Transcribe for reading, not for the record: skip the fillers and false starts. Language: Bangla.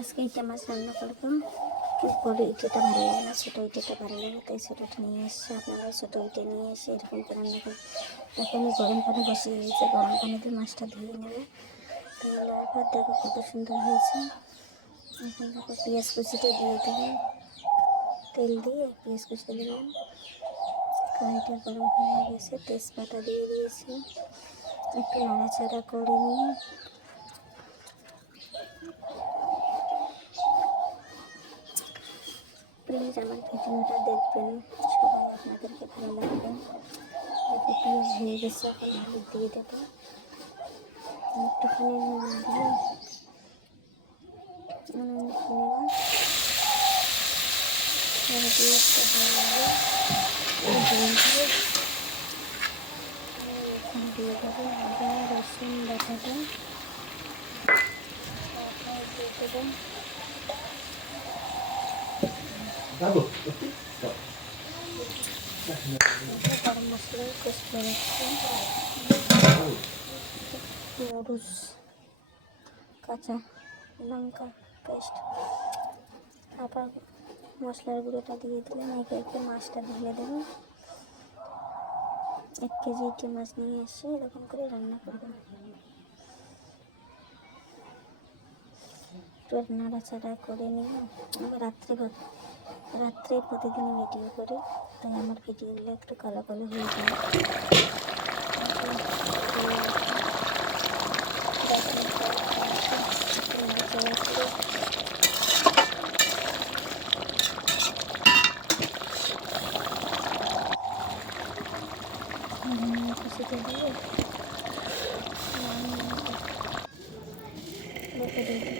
আজকে ইটা মাছ রান্না করলাম। বড় ইটেটা ভালো লাগে না, ছোটো ইটেটা ভালো লাগে, তাই ছোটোটা নিয়ে এসছে। আপনারা ছোটো ইটে নিয়ে এসে এরকম করে রান্না করি। এখন গরম পানি বসিয়ে দিয়েছে, গরম পানিতে মাছটা ধুয়ে নেবে। তাহলে আবার দেখো কত সুন্দর হয়েছে। এখন দেখো পেঁয়াজ কুচিটা দিয়ে দেবেন, তেল দিয়ে পেঁয়াজ কুচিটা দিলাম। কড়াইটা গরম হয়ে গেছে, তেজপাতা দিয়ে দিয়েছি। একটু নাড়াচাড়া করে নিয়ে প্লিজ আমার ভিডিওটা দেখবেন সবাই, আপনাদেরকে ভালো লাগবে। দেখো পেঁয়াজ হয়ে গেছে, এখন হলুদ দিয়ে দেবো, একটুখানি নুন দিয়ে পেঁয়াজটা হয়ে গেলে এখন দিয়ে দেবো আদা রসুন বাটাটা, দিয়ে দেবো গরম মশলা পেস্ট করে রাখছি, মরিচ কাঁচা লঙ্কা পেস্ট, আবার মশলার গুঁড়োটা দিয়ে দিলাম। একে একে মাছটা ঢেলে দেবো। 1 কেজি ইটে মাছ নিয়ে এসে এরকম করে রান্না করবেন। একটু নাড়াচাড়া করে নিয়ে আমি রাত্রে প্রতিদিনই ভিডিও করি, তাই আমার ভিডিওগুলো একটু কালো কালো হয়ে যায়। কুচিটা দিয়ে রেখে দেবো।